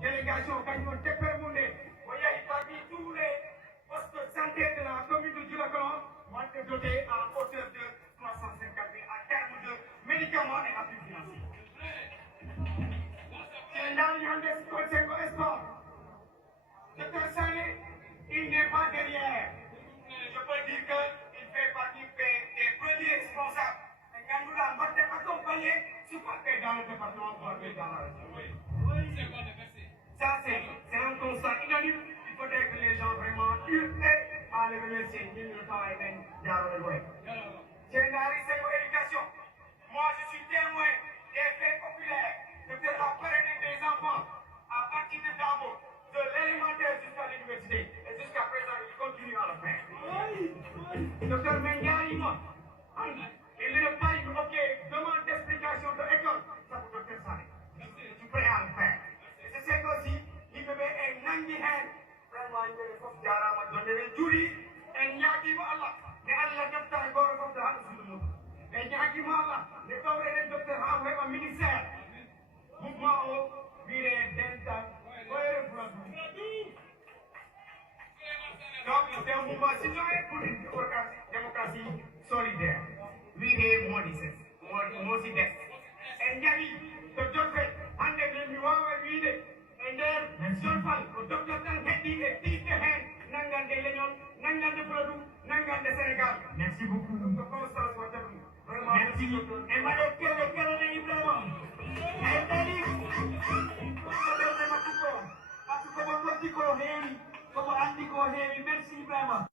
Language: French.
délégation Kanyon Tepermoundé, voyez parmi tous les postes de santé de la commune de Djulakan vont être dotés à hauteur de 350 000 à terme de médicaments et appui financiers. C'est dans l'Yandes Conseil Espoir. Dr Sané, il n'est pas derrière. Je peux dire qu'il fait partie des premiers responsables. Et quand nous l'avons accompagné, ce pas fait dans le département, mais dans la région. Ça, c'est un constat unanime. Il faudrait que les gens vraiment hurlent à le remercier. Ils ne pas même dans le web. J'ai une éducation. Moi, je suis témoin des faits populaires. Docteur a parrainé des enfants à partir de Dabo, de l'élémentaire jusqu'à l'université. Et jusqu'à présent, il continue à le faire. Docteur Mendiari, il n'est pas eu aucune demande d'explication de l'école. Ça pour Docteur Sané. Je suis prêt à le faire. C'est aussi, il me met un nangi hand. Vraiment, il me fait jarama donner les juri. Et nyaki ma Allah. Ne Allah nafta e goro comme ça, c'est le mot. Et nyaki ma Allah. Ne tawre le docteur ha weba ministère. Mouvement au viré dental. Ouais, donc, c'est un mouvement citoyen pour une démocratie solidaire. Viré modices. Mosides. Et nyaki, docteur fait, ande de miwawa viré. And then, Solfal, Dr. Hendi, et Tite Hen, Nangan de Léon, Nangan de Produit, Nangan de Senegal. Merci beaucoup. Merci. Et Madame Kelle Ibrahim. Et Tali. Parce que comme Andy Ko Heavy, merci Ibrahim.